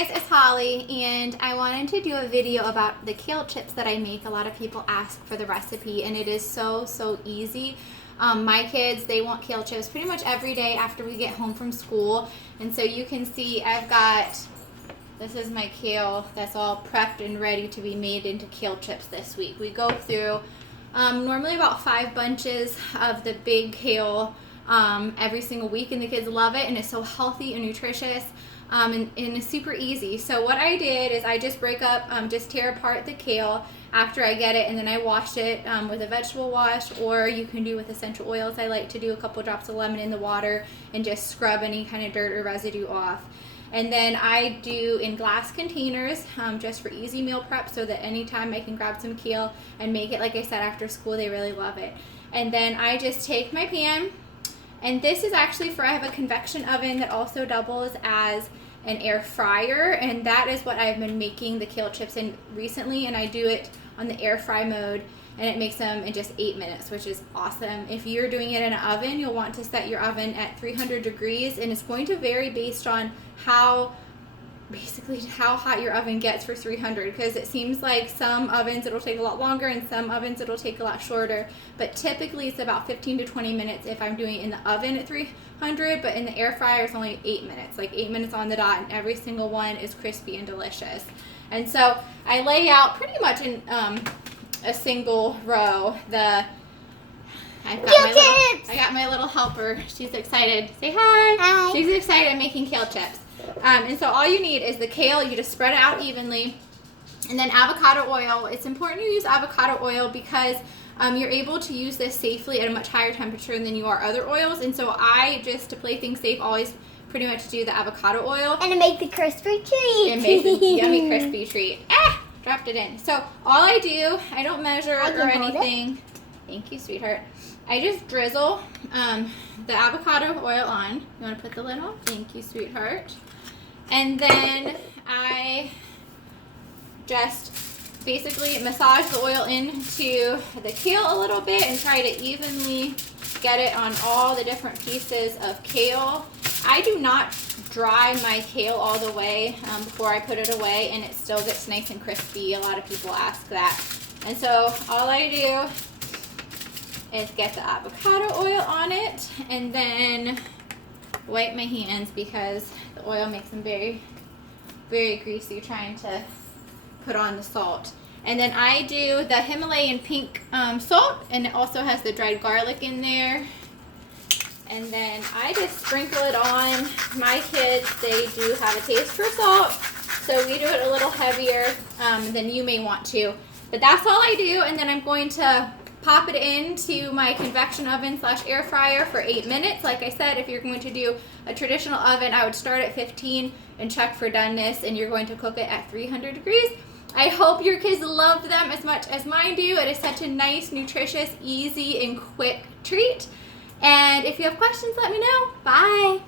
guys, it's Holly, and I wanted to do a video about the kale chips that I make. A lot of people ask for the recipe, and it is so easy. My kids, they want kale chips pretty much every day after we get home from school. And so you can see I've got, this is my kale that's all prepped and ready to be made into kale chips this week. We go through normally about 5 bunches of the big kale every single week, and the kids love it, and it's so healthy and nutritious. And it's super easy. So what I did is I just break up, just tear apart the kale after I get it, and then I wash it with a vegetable wash, or you can do with essential oils. I like to do a couple drops of lemon in the water and just scrub any kind of dirt or residue off. And then I do in glass containers just for easy meal prep, so that anytime I can grab some kale and make it, like I said, after school. They really love it. And then I just take my pan, and this is actually I have a convection oven that also doubles as an air fryer, and that is what I've been making the kale chips in recently, and I do it on the air fry mode, and it makes them in just 8 minutes, which is awesome. If you're doing it in an oven, you'll want to set your oven at 300 degrees, and it's going to vary based on how hot your oven gets for 300, because it seems like some ovens it'll take a lot longer and some ovens it'll take a lot shorter, but typically it's about 15 to 20 minutes if I'm doing it in the oven at 300, but in the air fryer it's only 8 minutes, like 8 minutes on the dot, and every single one is crispy and delicious. And so I lay out pretty much in a single row I got my little helper. She's excited. Say hi. Hi. She's excited. I'm making kale chips. And so all you need is the kale. You just spread it out evenly. And then avocado oil. It's important you use avocado oil because you're able to use this safely at a much higher temperature than you are other oils. And so I, just to play things safe, always pretty much do the avocado oil. And to make the crispy treat. It makes a yummy crispy treat. Dropped it in. So all I do, I don't measure or anything. Thank you, sweetheart. I just drizzle the avocado oil on. You want to put the lid on? Thank you, sweetheart. And then I just basically massage the oil into the kale a little bit and try to evenly get it on all the different pieces of kale. I do not dry my kale all the way before I put it away, and it still gets nice and crispy. A lot of people ask that. And so all I do is get the avocado oil on it, and then wipe my hands because the oil makes them very greasy trying to put on the salt. And then I do the Himalayan pink salt, and it also has the dried garlic in there. And then I just sprinkle it on. My kids, they do have a taste for salt, so we do it a little heavier than you may want to. But that's all I do, and then I'm going to pop it into my convection oven / air fryer for 8 minutes. Like I said, if you're going to do a traditional oven, I would start at 15 and check for doneness, and you're going to cook it at 300 degrees. I hope your kids love them as much as mine do. It is such a nice, nutritious, easy, and quick treat. And if you have questions, let me know. Bye.